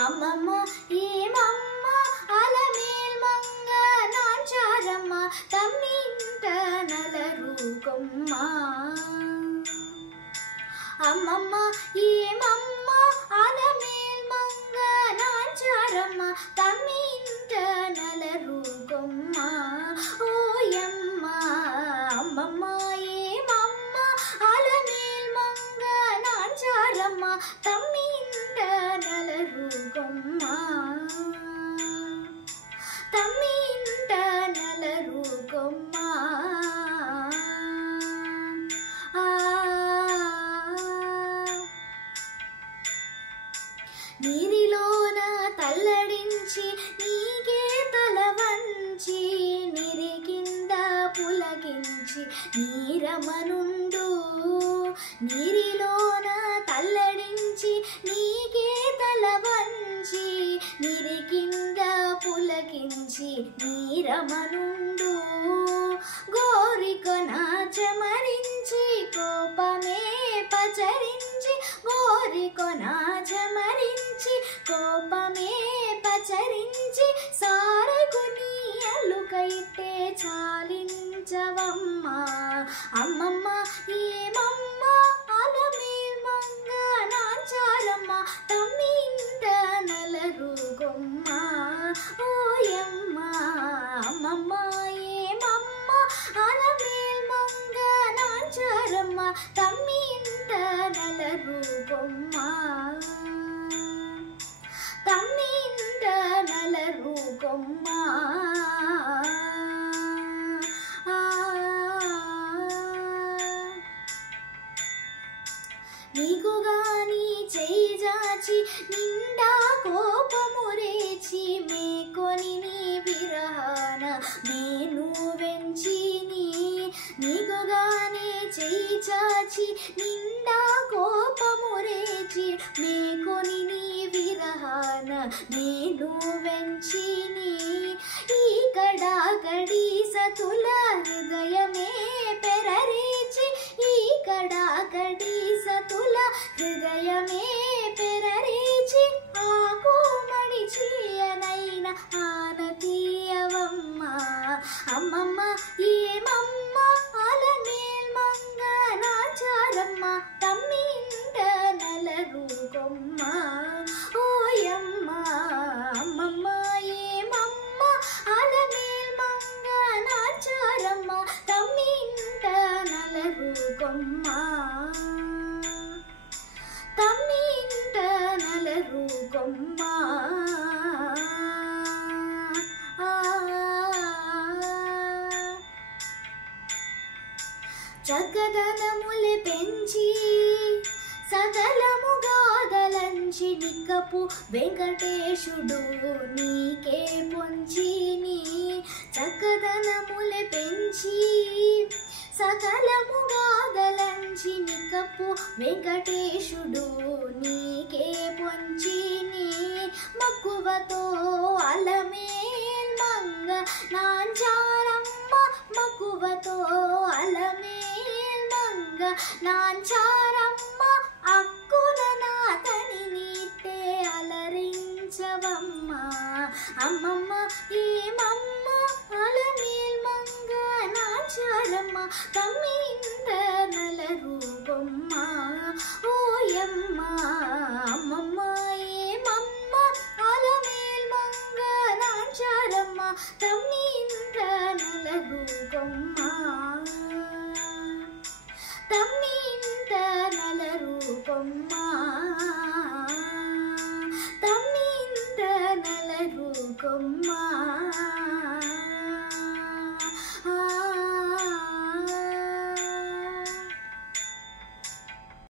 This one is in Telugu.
అమ్మమ్మ ఏమమ్మ అలమేల్ మంగ నాంచారమ్మ తమ్మింట నలరుకొమ్మ అమ్మమ్మ ఏమమ్మ అలమేల్ మంగ నాంచారమ్మ తమ్మింట నలరుకొమ్మ ఓయమ్మ అమ్మమ్మ ఏమమ్మ అలమేల్ మంగ నాంచారమ్మ తమ్మింట నలరుకొమ్మ తమ్మింట నలరుకొమ్మ నీరిలోన తల్లడించి నీకే తల వంచి నీరి కింద పులకించి నీరమనుండు నీరిలోన తల్లడించి నీకే తల వంచి నీరి కింద పులకించి నీరమనుండు గోరిక నాచమరించి కోపమే పచరించి గోరిక నాచమరించి కోపమే పచరించి సారగుని అల్లుకైతే చాలించవమ్మ అమ్మమ్మ ఏమమ్మ అలమేల్ మంగ నాంచారమ్మ తమ్మింట నలరుకొమ్మ ఓయమ్మ అమ్మమ్మ ఏమమ్మ అలమేల్ మంగ నాంచారమ్మ తమ్మింట నలరుకొమ్మ తమ్మింట నలరుకొమ్మ నీకు గాని చేయి జాచి నిండా కోపము రేచి మేకొని నీ విరహాన నేను వెంచిని నీకు గాని చేయి చాచి నిండా కోపము రేచి మేకొని నీ విరహాన నేను వెంచిని ఈ కడాకడి సతుల హృదయమే పెరరేచి ఈ కడాకడి సతుల హృదయమే పెరరేచి ఆకుమడి చీయనైన ఆనతీయవమ్మ అమ్మమ్మ ఏమమ్మ అలమేల్ మంగ నాంచారమ్మ తమ్మింట నలరుకొమ్మ ఓయమ్మ అమ్మమ్మ ఏమమ్మ అలమేల్ మంగ నాంచారమ్మ తమ్మింట నలరుకొమ్మ తమ్మింట నలరుకొమ్మ చక్కదనములు పెంచి సకలముగా దలంచి నిక్కపు వెంకటేశుడు నీకే పొంచిని చక్కదనములు పెంచి సకలముగా దలంచి నిక్కపు వెంకటేశుడు నీకే పొంచిని మక్కువతో అలమేల్ మంగ నాంచారమ్మ మక్కువతో అలమేల్ మంగ నాంచారమ్మ అక్కున నాతని నీటే అలరించవమ్మ అమ్మమ్మ ఏమమ్మ అలమేల్ మంగ నాంచారమ్మ తమ్మింట నలరుకొమ్మ ఓయమ్మ అమ్మమ్మ ఏమమ్మ అలమేల్ మంగ నాంచారమ్మ తమ్మింట నలరుకొమ్మ తమ్మింట నలరుకొమ్మ తమ్మింట నలరుకొమ్మ